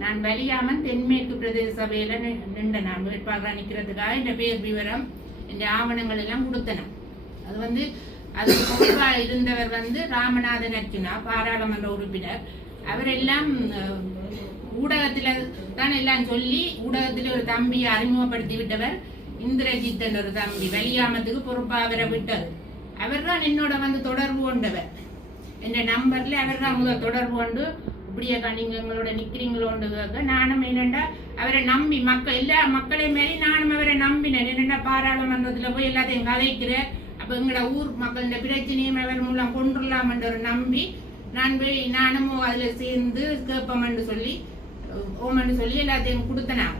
நான் வலியாமன் தென்மேற்கு பிரதேச சபையில் நின்ற நான் வேட்பாளராக நிற்கிறதுக்காக இந்த பேர் விவரம் இந்த ஆவணங்கள் எல்லாம் கொடுத்தேன் அது வந்து அது பொறுப்பாக இருந்தவர் வந்து ராமநாதன் அர்ச்சுனா பாராளுமன்ற உறுப்பினர் அவரெல்லாம் ஊடகத்தில் ஊடகத்துல தான் எல்லாம் சொல்லி ஊடகத்துல ஒரு தம்பியை அறிமுகப்படுத்தி விட்டவர் இந்திரஜித்தன் ஒரு தம்பி வெளியாமத்துக்கு பொறுப்பாக அவரை விட்டது அவர் தான் என்னோட வந்து தொடர்பு கொண்டவர் என்ற நம்பர்ல அவர் தான் முதல் தொடர்பு கொண்டு இப்படியாக்கா நீங்க எங்களோட நிக்கிறீங்களோண்டு நானும் என்னென்னா அவரை நம்பி மக்கள் எல்லா மக்களையும் மாரி நானும் அவரை நம்பினேன். என்னென்னா பாராளுமன்றத்தில் போய் எல்லாத்தையும் கதைக்கிறேன் அப்போ எங்களோட ஊர் மக்களோட பிரச்சனையும் அவர் மூலம் கொண்டுடலாம்ன்ற ஒரு நம்பி நான் போய் நானும் அதில் சேர்ந்து கேட்போம்னு சொல்லி ஓமன்னு சொல்லி எல்லாத்தையும் கொடுத்தனாங்க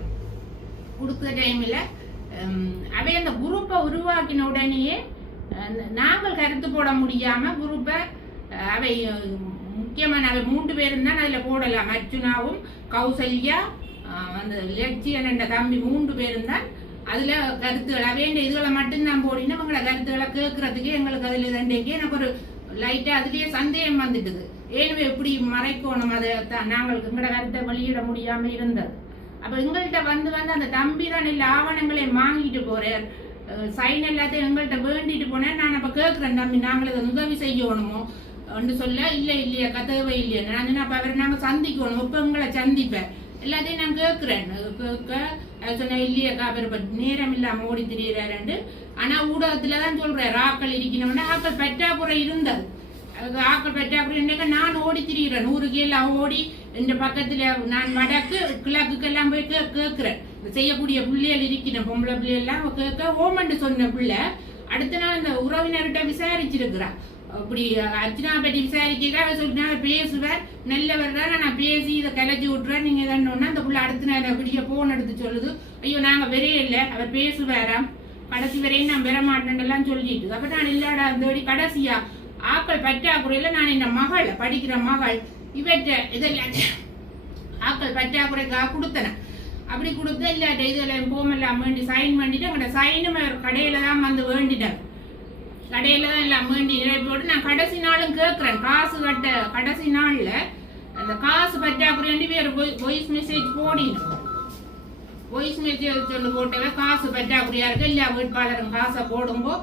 கொடுத்த டைமில் அவை அந்த குரூப்பை உருவாக்கின உடனேயே நாங்கள் கருத்து போட முடியாமல் குரூப்பை அவை அஹ், முக்கியமான மூன்று பேரும் தான் அதில் போடலாம். அர்ஜுனாவும் கௌசல்யா அந்த லட்சியன் என்ற தம்பி மூன்று பேரும் தான். அதுல கருத்துக்களை. அவையண்ட இதுகளை மட்டும்தான் போடினா உங்களை கருத்துக்களை கேட்கறதுக்கு எங்களுக்கு அதுல தண்டைக்கு எனக்கு ஒரு லைட்டா அதுலயே சந்தேகம் வந்துட்டுது. ஏனுமே எப்படி மறைக்கணும்? அதை த- நாங்கள் எங்களோட கருத்தை வெளியிட முடியாம இருந்தது. அப்ப எங்கள்கிட்ட வந்து வந்து அந்த தம்பி தான் இல்ல ஆவணங்களை வாங்கிட்டு போறார். சைன் எல்லாத்தையும் எங்கள்கிட்ட வேண்டிட்டு போனேன் நான் அப்ப கேட்கிறேன் தம்பி நாங்கள் இதை உதவி செய்யணுமோ? ஒன்று சொல்ல இல்லை இல்லையா கதவை இல்லையா. நான் சொன்னேன், அப்போ அவரை நாங்கள் சந்திக்கணும். இப்போ உங்களை சந்திப்பேன். எல்லாத்தையும் நான் கேட்குறேன். கேட்க சொன்னேன் இல்லையாக்கா அவர் இப்போ நேரம் இல்லாமல் ஓடி திரியிறாரு ஆனால் ஊடகத்தில் தான் சொல்கிறேன் ஆக்கள் இருக்கணும்னா. ஆக்கள் பற்றாக்குறை இருந்தது. அது ஆக்கள் பற்றாக்குறை என்னக்கா நான் ஓடி திரிகிறேன் நூறு கீழே ஓடி இந்த பக்கத்தில் நான் வடக்கு கிழக்குக்கெல்லாம் போய் கே செய்யக்கூடிய பிள்ளைகள் இருக்கணும் பொம்பளை பிள்ளைகள் எல்லாம் கேட்க ஓமண்டு சொன்ன பிள்ளை அடுத்த நாள் அந்த உறவினர்கிட்ட விசாரிச்சிருக்கிறா அப்படி அர்ச்சனா பற்றி விசாரிக்கிறா அவர் சொல்லிட்டு அவர் பேசுவார் நல்லவர் தான் நான் பேசி இதை கலைச்சி விட்டுறேன். நீங்க தானே அந்த புள்ள அடுத்த நாள் அப்படியே போன் எடுத்து சொல்லுது. ஐயோ நாங்க வெறையே இல்லை. அவர் பேசுவாராம் கடைசி வரையும் நான் பெற மாட்டேன்லாம் சொல்லிட்டு. அப்ப நான் இல்லாடா அந்த வழி கடைசியா? ஆக்கள் பற்றாக்குறையில நான் என்ன மகள்? படிக்கிற மகள். இவற்றை இதெல்லாம் ஆக்கள் பற்றாக்குறைக்காக கொடுத்தனேன் அப்படி கொடுத்து இல்லாட்ட இதெல்லாம் போமெல்லாம் வேண்டி சைன் பண்ணிட்டு அங்கே சைனும் அவர் கடையில தான் வந்து வேண்டிட்டார். கடையில தான் எல்லாம் மீண்டி நிரப்பி போட்டு நான் கடைசி நாளும் கேட்குறேன் காசு கட்ட கடைசி நாள்ல அந்த காசு பற்றாக்குறை பேர் வாய்ஸ் மெசேஜ் போடினோம் வாய்ஸ் மெசேஜ் ஒன்று போட்டவன் காசு பற்றாக்குறையா இருக்கு இல்லையா வேட்பாளரும் காசை போடும்போ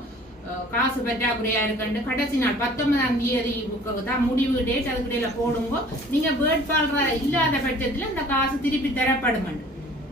காசு பற்றாக்குறையா இருக்குன்னு கடைசி நாள் பத்தொன்பதாம் தேதி புக்கு தான் முடிவு டேட் அதுக்கிடையில போடும்போ நீங்க வேட்பாளராக இல்லாத பட்சத்தில் அந்த காசு திருப்பி தரப்படுமெண்டு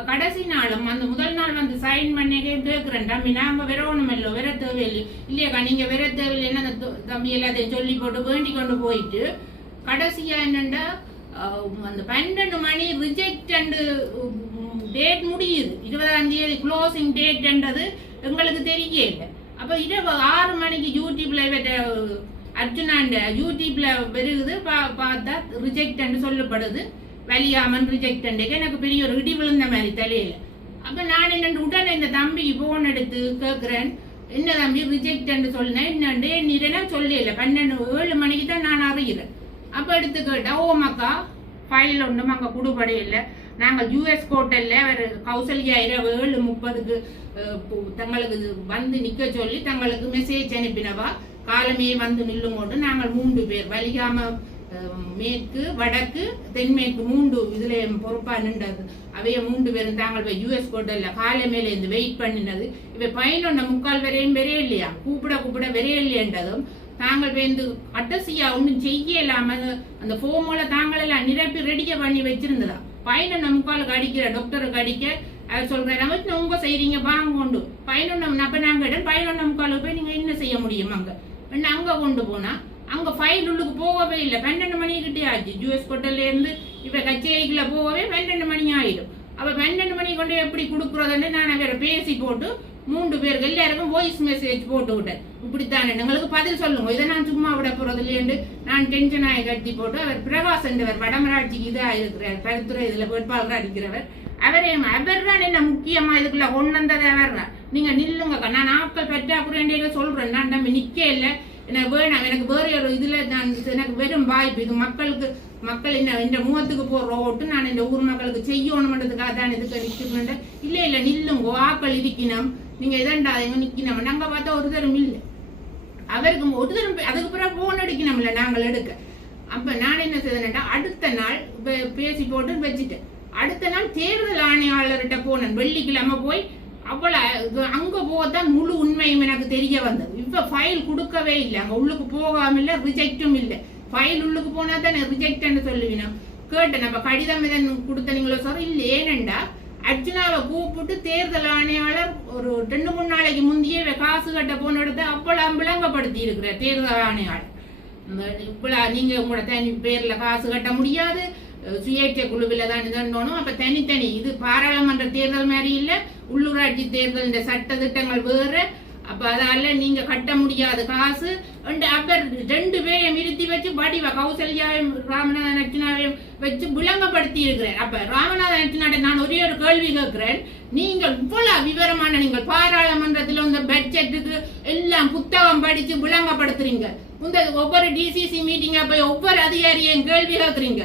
கடைசி நாளும் அந்த முதல் நாள் வந்து சைன் பண்ணிக்கே கேட்குறேன்டா தம்பி நாம வரணும் இல்லை வர தேவையில்லை இல்லையாக்கா நீங்க வர தேவையில்லைன்னு அந்த தம்பி எல்லாத்தையும் சொல்லி போட்டு வேண்டி கொண்டு போயிட்டு கடைசியா என்னண்டா அந்த பன்னெண்டு மணி ரிஜெக்ட் அண்டு டேட் முடியுது. இருபதாம் தேதி க்ளோசிங் டேட்ன்றது எங்களுக்கு தெரியலை. அப்போ இரவு ஆறு மணிக்கு யூடியூப்ல அர்ஜுனாண்ட யூடியூப்ல வருகுது பா- பார்த்தா ரிஜெக்ட் சொல்லப்படுது. வலியாமன் ரிஜெக்ட் எனக்கு பெரிய ஒரு இடி விழுந்த மாதிரி தலையில. அப்ப நான் என்ன உடனே இந்த தம்பிக்கு போன் எடுத்து கேட்கிறேன் என்ன தம்பி ரிஜெக்ட் சொன்னேன் என்னண்டு? நீரெல்லாம் சொல்லல. பன்னெண்டு ஏழு மணிக்கு தான் நான் அறிகிறேன் அப்ப எடுத்து கேட்டா ஓ மக்கா ஃபைல் ஒன்றும் அங்கே கொடுபடி இல்லை. நாங்கள் யூஎஸ் ஹோட்டலில் அவர் கௌசல்யா இரவு ஏழு முப்பதுக்கு தங்களுக்கு வந்து நிற்க சொல்லி தங்களுக்கு மெசேஜ் அனுப்பினவா? காலமே வந்து நில்லுங்கோண்டு நாங்கள் மூன்று பேர் வலிகாம மேற்கு வடக்கு தென்மேற்கு மூன்று இதுல பொறுப்பா நின்றது. அவைய மூன்று பேரும் தாங்கள் போய் யூஎஸ் கோட்டல்ல காலை மேல இருந்து வெயிட் பண்ணினது. இவ பயனொன்ன முக்கால் வரையும் வெறைய இல்லையா கூப்பிட கூப்பிட வெறைய இல்லையன்றதும் தாங்கள் வந்து அட்டசியா ஒன்றும் இல்லாம அந்த ஃபோமோல தாங்கள் எல்லாம் நிரப்பி ரெடியா பண்ணி வச்சிருந்ததா? பயனொன்ன முக்காலுக்கு அடிக்கிற டாக்டருக்கு அடிக்க அவர் சொல்றாரு நமக்கு உங்க செய்றீங்க வாங்க கொண்டு பதினொன்று அப்ப நாங்க இடம் பதினொன்று முக்காலுக்கு போய் நீங்க என்ன செய்ய முடியும் அங்க? அங்க கொண்டு போனா? அங்க ஃபைல் உள்ளுக்கு போகவே இல்லை. பன்னெண்டு மணி கிட்டே ஆச்சு. ஜூஎஸ் ஹோட்டல்ல இருந்து இப்ப கச்சேரிக்குள்ள போகவே பன்னெண்டு மணி ஆயிடும். அப்ப பன்னெண்டு மணி கொண்டு எப்படி கொடுக்குறதுன்னு நான் வேற பேசி போட்டு மூன்று பேருக்கு எல்லாருக்கும் வாய்ஸ் மெசேஜ் போட்டு விட்டேன். இப்படித்தானே? எங்களுக்கு பதில் சொல்லுங்க. இதை நான் சும்மா விட போறது இல்லையண்டு நான் டென்ஷன் ஆகி கட்டி போட்டு அவர் பிரகாஷ் என்றவர் வடமராட்சிக்கு இதாக இருக்கிறார். கருத்துறை இதுல வேட்பாளராக இருக்கிறவர். அவரே அவர் தான் என்ன முக்கியமா இதுக்குள்ள கொண்டு வந்தது? அவர் நீங்க நில்லுங்க நான் ஆட்கள் பற்றாக்குறைய சொல்றேன். நான் நம்ம நிக்க இல்லை. எனக்கு வேணாம் எனக்கு வேறு ஒரு இதில் நான் எனக்கு வெறும் வாய்ப்பு. இது மக்களுக்கு மக்கள் என்ன இந்த முகத்துக்கு போடுற ஓட்டு நான் இந்த ஊர் மக்களுக்கு செய்யணுமன்றதுக்காக தான் இதுக்கு நிற்கணும் இல்லை இல்லை நில்லுங்க ஆக்கள் இருக்கணும். நீங்கள் இதண்டா எங்க நிக்கணும். நாங்கள் பார்த்தா ஒரு தரம் இல்லை. அவருக்கு ஒரு தரம் அதுக்கு பிறகு ஃபோன் அடிக்கணும்ல நாங்கள் எடுக்க. அப்போ நான் என்ன செய்தேன்டா அடுத்த நாள் இப்போ பேசி போட்டு வச்சுட்டேன். அடுத்த நாள் தேர்தல் ஆணையாளர்கிட்ட போனேன். வெள்ளிக்கிழமை போய் அவ்வளவு அங்கே அங்க போகத்தான் முழு உண்மையும் எனக்கு தெரிய வந்தது. இப்ப ஃபைல் கொடுக்கவே இல்லை. அங்க உள்ளுக்கு போகாம இல்ல ரிஜெக்டும் இல்லை. ஃபைல் உள்ளுக்கு போனா தான் ரிஜெக்ட்னு சொல்லுவீங்க கேட்டேன். நம்ம கடிதம் இதன் கொடுத்தனீங்களோ சார் இல்லை. ஏனண்டா அர்ஜுனாவை கூப்பிட்டு தேர்தல் ஆணையாளர் ஒரு ரெண்டு மூணு நாளைக்கு முந்தையே காசு கட்ட போன இடத்த அவ்வளவு விளங்கப்படுத்தி இருக்கிற தேர்தல் ஆணையாளர். இந்த நீங்கள் உங்களோட தனி பேரில் காசு கட்ட முடியாது. சுயேட்சை குழுவில் தான் இதன்னோனும் அப்போ தனித்தனி இது பாராளுமன்ற தேர்தல் மாதிரி இல்லை. உள்ளூராட்சி தேர்தல் இந்த சட்ட திட்டங்கள் வேறு. அப்ப அதால நீங்க கட்ட முடியாத காசு. and அவர் ரெண்டு பேரையும் நிறுத்தி வச்சு வடிவ கௌசல்யாவையும் ராமநாதன் அர்ச்சனாவையும் வச்சு விளங்கப்படுத்தி இருக்கிறேன் அப்ப ராமநாதன் அர்ச்சனாட்ட நான் ஒரே ஒரு கேள்வி கேட்கிறேன். நீங்கள் இவ்வளவு விவரமான நீங்கள் பாராளுமன்றத்தில் இந்த பட்ஜெட்டுக்கு எல்லாம் புத்தகம் படிச்சு விளங்கப்படுத்துறீங்க. இந்த ஒவ்வொரு டிசிசி மீட்டிங்காக போய் ஒவ்வொரு அதிகாரியையும் கேள்வி கேட்குறீங்க.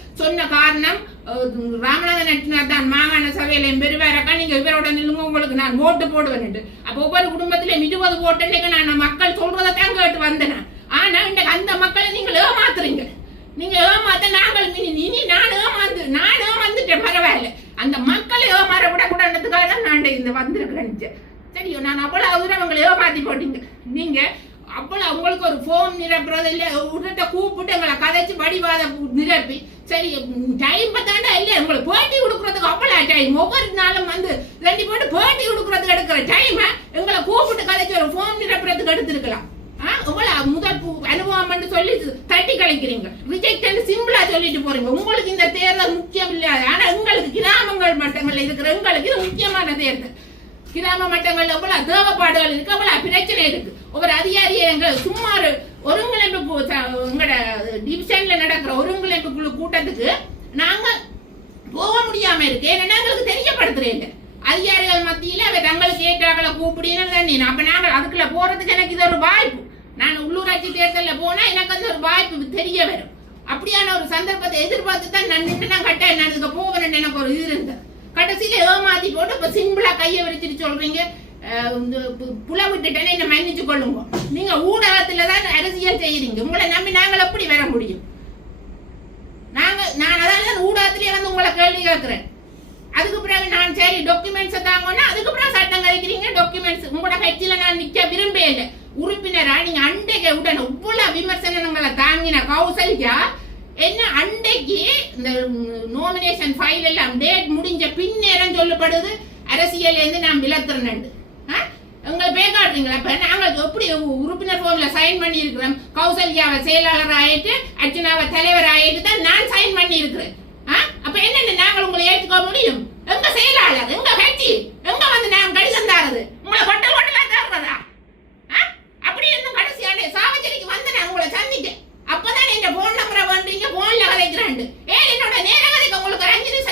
சொன்ன காரணம் ராமநாதன் நட்டினார் தான். மாகாண சபையில பெருவாரக்கா நீங்க இவரோட நில்லுங்க உங்களுக்கு நான் ஓட்டு போடுவேன் அப்போ ஒவ்வொரு குடும்பத்திலும் இருபது ஓட்டுன்னு நான் மக்கள் சொல்றதைத்தான் கேட்டு வந்தேன் ஆனா இன்றைக்கு அந்த மக்களை நீங்கள் ஏமாத்துறீங்க. நீங்க ஏமாத்த நாங்கள் இனி இனி நான் ஏமாந்து நான் ஏமாந்துட்டேன் பரவாயில்ல. அந்த மக்களை ஏமாற விடக்கூடாதுக்காக தான் நான் இந்த வந்திருக்கிறேன் சரியோ நான் அவ்வளவு தூரம் உங்களை ஏமாத்தி போட்டீங்க. நீங்க அவ்வளவு உங்களுக்கு ஒரு ஃபோன் நிரப்புறது இல்லை உடனே கூப்பிட்டு எங்களை கதைச்சு வடிவாத நிரப்பி சரி டைம் பார்த்தாண்டா இல்லையா? உங்களுக்கு பேட்டி கொடுக்கறதுக்கு அவ்வளோ டைம் ஒவ்வொரு நாளும் வந்து ரெண்டு போட்டு பேட்டி கொடுக்கறதுக்கு எடுக்கிற டைம் எங்களை கூப்பிட்டு கதைச்சு ஒரு ஃபோன் நிரப்புறதுக்கு எடுத்துருக்கலாம். ஆ, இவ்வளவு முதல் பு- அனுபவம் சொல்லி தட்டி கழிக்கிறீங்க ரிஜெக்ட் சிம்பிளா சொல்லிட்டு போறீங்க. உங்களுக்கு இந்த தேர்தல் முக்கியம் இல்லையாது ஆனா உங்களுக்கு கிராமங்கள் மட்டங்கள்ல இருக்கிற எங்களுக்கு இது முக்கியமான தேர்தல். கிராம மட்டங்கள்ல எவ்வளவு தேவைப்பாடுகள் இருக்கு அவ்வளவு பிரச்சனை இருக்கு. ஒவ்வொரு அதிகாரியை எங்க சும்மா ஒருங்கிணைப்பு உங்களோட டிவிஷன்ல நடக்கிற ஒருங்கிணைப்பு குழு கூட்டத்துக்கு நாங்க போக முடியாம இருக்கு. ஏன்னா எங்களுக்கு தெரியப்படுத்துறேன் அதிகாரிகள் மத்தியில அவ தங்களுக்கு ஏற்றாக்களை கூப்பிடுன்னு தண்ணி அப்ப நாங்க அதுக்குள்ள போறதுக்கு எனக்கு இது ஒரு வாய்ப்பு. நான் உள்ளூராட்சி தேர்தலில் போனா எனக்கு அந்த ஒரு வாய்ப்பு தெரிய வரும். அப்படியான ஒரு சந்தர்ப்பத்தை எதிர்பார்த்து தான் நான் நின்று நான் கட்டாயம் நான் இதுக்கு போவேன் எனக்கு ஒரு இது இருந்தது கடைசியில ஏமாத்தி போட்டு இப்ப சிம்பிளா கையை விரிச்சிட்டு சொல்றீங்க. புல விட்டுட்டேன்னு என்னை மன்னிச்சு கொள்ளுங்க. நீங்க ஊடகத்துல தான் அரசியல் செய்யறீங்க. உங்களை நம்பி நாங்கள் எப்படி வர முடியும்? நாங்க நான் அதான் ஊடகத்திலேயே வந்து உங்களை கேள்வி கேட்கிறேன். அதுக்கு பிறகு நான் சரி டாக்குமெண்ட்ஸ் தாங்கன்னா அதுக்கு பிறகு சட்டம் கழிக்கிறீங்க டாக்குமெண்ட்ஸ் உங்களோட கட்சியில நான் நிக்க விரும்பவே இல்லை உறுப்பினரா நீங்க அண்டைக்கு உடனே இவ்வளவு விமர்சனங்களை தாங்கின கௌசல்யா என்ன அண்டைக்கு இந்த நோமினேஷன் ஃபைல் எல்லாம் டேட் முடிஞ்ச பின்னேரம் சொல்லப்படுது. அரசியல் இருந்து நான் விலத்துறேன் உங்களை பேக்காடுறீங்களா இப்போ நாங்கள் எப்படி உறுப்பினர் ஃபார்ம்ல சைன் பண்ணியிருக்கிறோம்? கௌசல்யாவை செயலாளர் ஆயிட்டு அர்ச்சனாவை தலைவர் ஆயிட்டு தான் நான் சைன் பண்ணியிருக்கிறேன். ஆ? அப்போ என்னென்ன நாங்கள் உங்களை ஏற்றுக்க முடியும்? எங்க செயலாளர் எங்க கட்சி எங்க வந்து நான் கடிதம் தாரது? உங்களை கொட்டல் கொட்டலா தாருறதா? ஆ? அப்படி இருந்தும் கடைசியாண்டு சாவச்சேரிக்கு வந்து நான் உங்களை சந்திட்டேன் அப்போதான் என் ஃபோன் நம்பரை பண்றீங்க ஃபோனில் கலைக்கிறாண்டு. ஏன் என்னோட நேரம் கதைக்கு உங்களுக்கு ஒரு அஞ்சு நிமிஷம்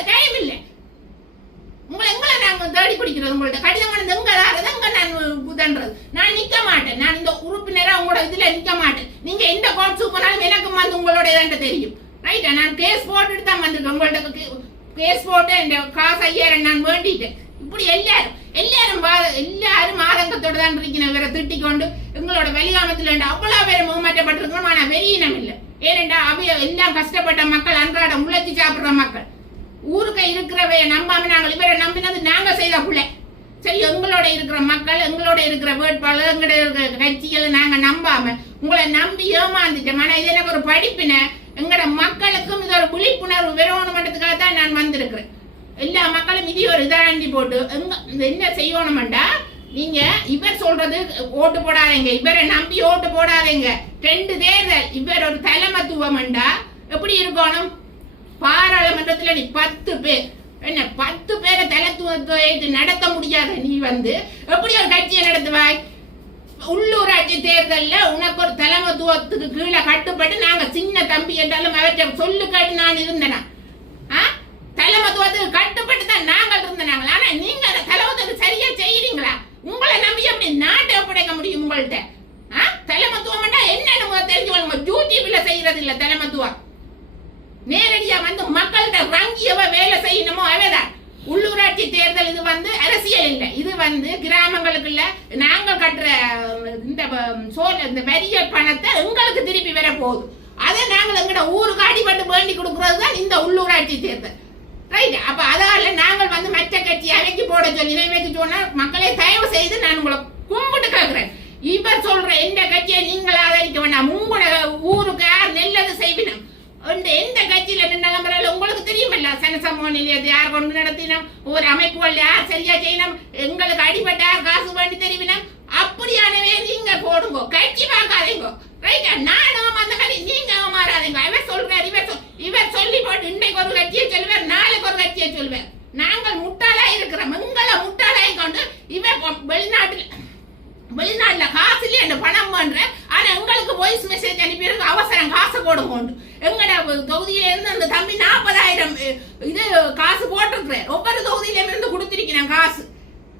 நான் தேடி பிடிக்கிறது உங்கள்ட்ட. கடிதம் கொண்டு எங்க தாரது எங்க நான் புதன்றது? நான் நிக்க மாட்டேன். நான் இந்த உறுப்பினரா உங்களோட இதுல நிக்க மாட்டேன். நீங்க எந்த கோட்ஸுக்கு போனாலும் எனக்கு வந்து உங்களோட இதான்ட்டு தெரியும். ரைட்டா நான் கேஸ் போட்டுட்டு தான் வந்திருக்கேன். உங்கள்ட்ட கேஸ் போட்டு என் காசு ஐயாயிரம் நான் வேண்டிட்டேன். இப்படி எல்லாரும் எல்லாரும் எல்லாரும் ஆதங்கத்தோட தான் இருக்கிற இவரை திட்டிக் கொண்டு எங்களோட வெளிகாமத்தில் அவ்வளோ பேர் முகமாற்றப்பட்டிருக்கணும் ஆனால் வெளியினம் இல்லை. ஏனென்றா அவைய எல்லாம் கஷ்டப்பட்ட மக்கள் அன்றாடம் உழைச்சி சாப்பிடுற மக்கள். ஊருக்கு இருக்கிறவைய நம்பாம நாங்கள் இவரை நம்பினது நாங்க செய்த பிள்ளை. சரி எங்களோட இருக்கிற மக்கள் எங்களோட இருக்கிற வேட்பாளர் எங்களோட இருக்கிற கட்சிகளை நாங்க நம்பாம உங்களை நம்பி ஏமாந்துட்டோம். ஆனா இது எனக்கு ஒரு படிப்பின. எங்களோட மக்களுக்கும் இது ஒரு விழிப்புணர்வு வரணுமன்றதுக்காக தான் நான் வந்திருக்கிறேன். எல்லா மக்களும் இது ஒரு இதாண்டி போட்டு எங்க என்ன செய்யணுமெண்டா? நீங்க இவர் சொல்றது ஓட்டு போடாதீங்க இவரை நம்பி ஓட்டு போடாதீங்க. ரெண்டு தேர்தல் இவர் ஒரு தலைமத்துவம்டா எப்படி இருக்கணும்? பாராளுமன்றத்தில் நீ பத்து பேர். என்ன பத்து பேரை தலைத்துவத்தை நடத்த முடியாத நீ வந்து எப்படி ஒரு கட்சியை நடத்துவாய்? உள்ளூராட்சி தேர்தலில் உனக்கு ஒரு தலைமத்துவத்துக்கு கீழே கட்டுப்பட்டு நாங்கள் சின்ன தம்பி என்றாலும் அவற்றை சொல்லு கேட்டு நான் இருந்தேனா? ஆ? தலைமத்துவத்துக்கு கட்டுப்பட்டு தான் நாங்கள் இருந்தனாங்களா ஆனால் நீங்கள் அந்த தலைமத்துக்கு சரியாக செய்கிறீங்களா உங்களை நம்பி எப்படி நாட்டை ஒப்படைக்க முடியும் உங்கள்கிட்ட ஆ? தலைமத்துவம் என்னன்னு தெரிஞ்சு தெரிஞ்சுக்கணும் செய்கிறது இல்லை தலைமத்துவம் நேரடியா வந்து மக்கள்கிட்ட ரங்கியவ வேலை செய்யணுமோ அவதான் உள்ளூராட்சி தேர்தல் இது வந்து அரசியல் இல்லை. இது வந்து கிராமங்களுக்குள்ள நாங்கள் கட்டுற இந்த அஹ், சோல் இந்த வரிய பணத்தை எங்களுக்கு திருப்பி வர போகுது. அதை நாங்கள் எங்கட ஊருக்கு அடிபட்டு வேண்டி கொடுக்கறது தான் இந்த உள்ளூராட்சி தேர்தல். ரைட் அப்போ அதால நாங்கள் வந்து மற்ற கட்சி அவைக்கு போட சொல்லி இவைக்கு சொன்னால் மக்களை தயவு செய்து நான் உங்களை கும்பிட்டு கேட்குறேன் இவர் சொல்ற எந்த கட்சியை நீங்கள் ஆதரிக்க வேண்டாம். உங்களோட ஊருக்கு யார் நல்லது செய்வினா எந்த கட்சியில நின்றாலும் பரவாயில்ல உங்களுக்கு தெரியுமல்ல சனசமூக நிலையத்தை யார் கொண்டு நடத்தினோம் ஒரு அமைப்புகள் யார் சரியா செய்யணும் எங்களுக்கு அடிபட்ட யார் காசு வேண்டி தெரிவினம் அப்படியானவே நீங்க போடுங்க கட்சி பார்க்காதீங்க ரைட்டா நானும் அந்த மாதிரி நீங்க மாறாதீங்க இவர் சொல்றாரு இவர் இவர் சொல்லி போட்டு இன்றைக்கு ஒரு கட்சியை சொல்லுவார் நாளைக்கு ஒரு கட்சியை சொல்லுவார் நாங்கள் முட்டாளா இருக்கிறோம் எங்களை முட்டாளாய் கொண்டு இவர் வெளிநாட்டில் வெளிநாட்டுல காசு இல்லையே அந்த பணம் பண்ற ஆனா எங்களுக்கு வாய்ஸ் மெசேஜ் அனுப்பியிருக்கு அவசரம் காசு போடுங்க எங்கட தொகுதியில இருந்து அந்த தம்பி நாற்பதாயிரம் இது காசு போட்டிருக்கிறார் ஒவ்வொரு தொகுதியில இருந்து கொடுத்திருக்கிறேன் காசு.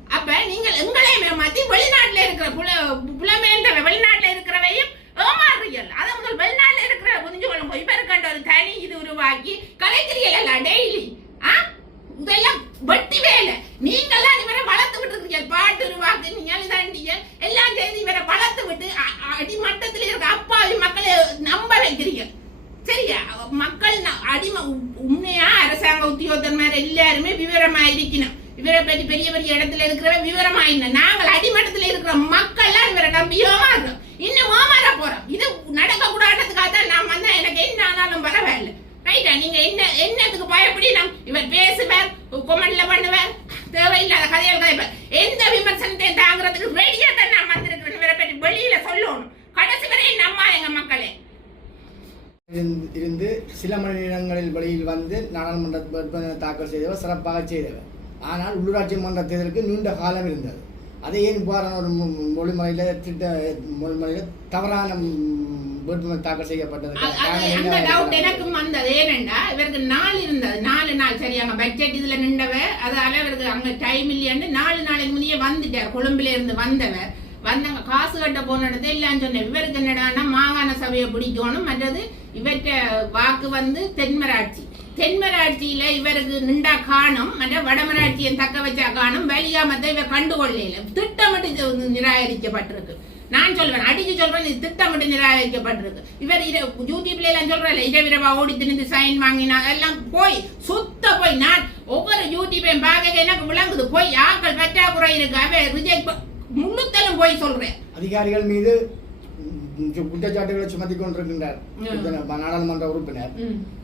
அப்ப நீங்கள் எங்களையும் ஏமாத்தி வெளிநாட்டுல இருக்கிற புல புலமேந்த வெளிநாட்டுல இருக்கிறவையும் ஏமாறுறீர்கள் அதை முதல் வெளிநாட்டுல இருக்கிற புரிஞ்சு கொள்ளுங்க. இப்ப இருக்கின்ற ஒரு தனி இது உருவாக்கி கலைக்கிறீர்கள் டெய்லி ஆ? இதெல்லாம் வெட்டி வேலை. நீங்கெல்லாம் இவரை வளர்த்து விட்டு இருக்கீங்க பாட்டு உருவாக்கு நீங்கள் எல்லாம் செய்து இவரை வளர்த்து விட்டு அடிமட்டத்தில் இருக்க அப்பாவி மக்களை நம்ப வைக்கிறீங்க. சரியா? மக்கள் ந- அடிம உண்மையா அரசாங்க உத்தியோகத்தன்மார் எல்லாருமே விவரமா இருக்கணும் இவரை பற்றி பெரிய பெரிய இடத்துல இருக்கிற விவரமா இல்லை நாங்கள் அடிமட்டத்தில் இருக்கிற மக்கள்லாம் இவரை நம்பி ஏமாறுறோம் இன்னும் ஏமாற போறோம். இது நடக்க கூடாதுக்காக தான் நான் வந்தா எனக்கு என்ன ஆனாலும் பரவாயில்லை. ரைட்டா நீங்க என்ன என்னத்துக்கு பயப்படி நம் இவர் பேசுவார் கொமெண்ட்ல பண்ணுவார் தேவையில்லாத கதைகள் கதைப்பார். எந்த விமர்சனத்தையும் தாங்குறதுக்கு ரெடியா தான் நான் வந்திருக்கிறேன் இவரை பற்றி வெளியில சொல்லணும். கடைசி வரை நம்மா எங்க மக்களே. இருந்து- இருந்து சில மணி நேரங்களில் வழியில் வந்து நாடாளுமன்ற தாக்கல் செய்தவர் சிறப்பாக செய்தவர். ஆனால் உள்ளூராட்சி மன்ற தேர்தலுக்கு நீண்ட காலம் இருந்தது. அதை ஏன் இவ்வாறான ஒரு மொழிமுறையில் திட்ட மொழிமுறையில் தவறான வேட்புமனு தாக்கல் செய்யப்பட்டது. எனக்கும் வந்தது. ஏனென்றா இவருக்கு நாள் இருந்தது. நாலு நாள் சரி அங்க பட்ஜெட் இதுல நின்றவ அதால இவருக்கு அங்க டைம் இல்லையாண்டு நாலு நாளைக்கு முன்னே வந்துட்டார். கொழும்புல இருந்து வந்தவர். வந்தாங்க காசு கட்ட போன இடத்துல இல்லைன்னு சொன்னேன். இவருக்கு என்னடான்னா மாகாண சபையை பிடிக்கணும். மற்றது இவற்ற வாக்கு வந்து தென்மராட்சி. தென்மராட்சியில இவருக்கு நின்றா காணும். மற்ற வடமராட்சியை தக்க வச்சா காணும். வெளியாமத்தை இவர் கண்டுகொள்ளல. திட்டமிட்டு நிராகரிக்கப்பட்டிருக்கு. நான் சொல்றேன் அடிச்சு சொல்றேன் இது திட்டமிட்டு நிராகரிக்கப்பட்டிருக்கு. இவர் யூடியூப்ல எல்லாம் சொல்றேன் இரவிரவா ஓடி திணிந்து சைன் வாங்கினா எல்லாம் போய் சுத்த போய் நான் ஒவ்வொரு யூடியூப்பையும் பார்க்க எனக்கு விளங்குது. போய் ஆக்கள் பற்றாக்குறை இருக்கு? அவ ரிஜெக்ட் முழுத்தலும் போய் சொல்றேன். அதிகாரிகள் மீது குற்றச்சாட்டுகளை சுமத்தி கொண்டிருக்கின்றார். நாடாளுமன்ற உறுப்பினர்.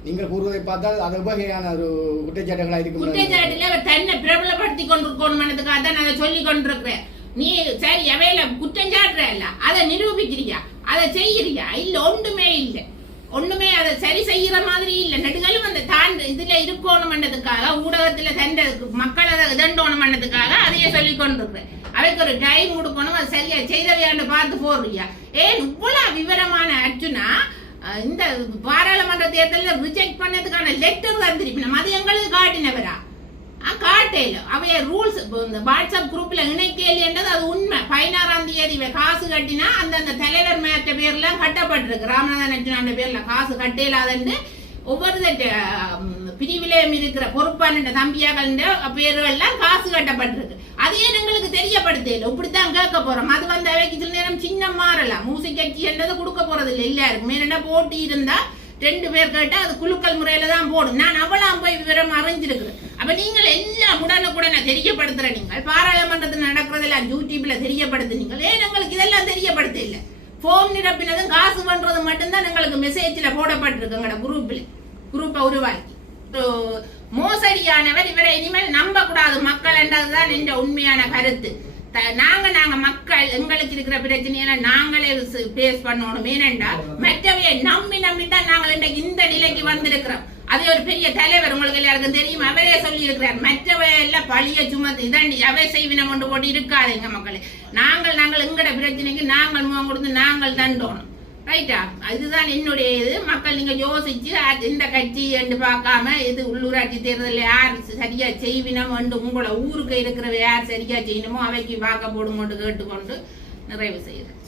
நீங்கள் கூறுவதை பார்த்தால் அது உபகையான ஒரு குற்றச்சாட்டுகளாக இருக்கும் குற்றச்சாட்டுல தன்னை பிரபலப்படுத்தி கொண்டிருக்கணும்ன்றதுக்காக தான் நான் அதை சொல்லி கொண்டிருக்கிறேன். நீ சரி எவையில குற்றம் சாட்டுற இல்ல அதை நிரூபிக்கிறியா? அதை செய்யறியா? இல்ல ஒன்றுமே இல்ல. ஒண்ணுமே அதை சரி செய்யற மாதிரி இல்ல. நெடுகளும் அந்த தான் இதுல இருக்கணும்ன்றதுக்காக ஊடகத்துல தண்ட மக்களை அதை இதண்டோணும்ன்றதுக்காக அதையே சொல்லி கொண்டிருக்கிறேன். அதுக்கு ஒரு டைம் கொடுக்கணும் அது சரியா செய்தவையாண்டு பார்த்து போடுறியா? ஏன் இவ்வளவு விவரமான அர்ஜுனா இந்த பாராளுமன்ற தேர்தலில் ரிஜெக்ட் பண்ணதுக்கான லெட்டர் தான் அது எங்களுக்கு காட்டினவரா? காட்டையில அவைய ரூல்ஸ் இந்த வாட்ஸ்அப் குரூப்ல இணைக்கலைன்றது அது உண்மை. பதினாறாம் தேதி காசு கட்டினா அந்த அந்த தலைவர் மேற்ற பேர்லாம் கட்டப்பட்டிருக்கு. ராமநாதன் அர்ஜுனாண்ட பேர்ல காசு கட்டையிலாதன்னு ஒவ்வொரு தட்டு, பிரிவிலையும் இருக்கிற பொறுப்பான தம்பியாக்கள் பேர்கள்லாம் காசு கட்டப்பட்டிருக்கு. அதையே எங்களுக்கு தெரியப்படுத்தல? இப்படித்தான் கேட்க போறோம். அது வந்து அவைக்கு சில நேரம் சின்ன மாறலாம். மூசி கட்சி என்றது கொடுக்க போறது இல்லை எல்லாருக்கும். மேலே போட்டி இருந்தா ரெண்டு பேர் கேட்டா அது குலுக்கல் முறையில தான் போடும். நான் அவளாம் போய் விவரம் அறிஞ்சிருக்கிறேன். அப்ப நீங்கள் எல்லாம் உடனுக்குடனே தெரியப்படுத்துற நீங்கள் பாராளுமன்றத்தில் நடக்கிறதெல்லாம் யூடியூப்ல தெரியப்படுத்துனீங்க ஏன் எங்களுக்கு இதெல்லாம் தெரியப்படுத்த இல்லை ஃபோம் நிரப்பினதும் காசு பண்றது மட்டும்தான் எங்களுக்கு மெசேஜ்ல போடப்பட்டிருக்கு எங்களோட குரூப்ல குரூப்பை உருவாக்கி. மோசடியானவர் இவரை இனிமேல் நம்ப கூடாது மக்கள் என்றதுதான் என்ற உண்மையான கருத்து. த- நாங்க நாங்க மக்கள் எங்களுக்கு இருக்கிற பிரச்சனையில நாங்களே பேஸ் பண்ணணும். ஏனென்றால் மற்றவையை நம்பி நம்பி தான் நாங்கள் இந்த நிலைக்கு வந்திருக்கிறோம். அது ஒரு பெரிய தலைவர் உங்களுக்கு எல்லாருக்கும் தெரியும். அவரே சொல்லி இருக்கிறார் மற்றவை எல்லாம் பழிய சுமத்து இதாண்டி அவை செய்வினம் கொண்டு போட்டு இருக்காதுங்க மக்களே. நாங்கள் நாங்கள் எங்கட பிரச்சனைக்கு நாங்கள் முகம் கொடுத்து நாங்கள் தண்டோணும். ரைட்டா இதுதான் என்னுடைய இது. மக்கள் நீங்க யோசிச்சு அது இந்த கட்சி என்று பார்க்காம இது உள்ளூராட்சி தேர்தலில் யார் சரியா செய்வினம் என்று உங்களை ஊருக்கு இருக்கிறவ யார் சரியா செய்யணுமோ அவைக்கு வாக்க போடுங்கொண்டு கேட்டுக்கொண்டு நிறைவு செய்கிறேன்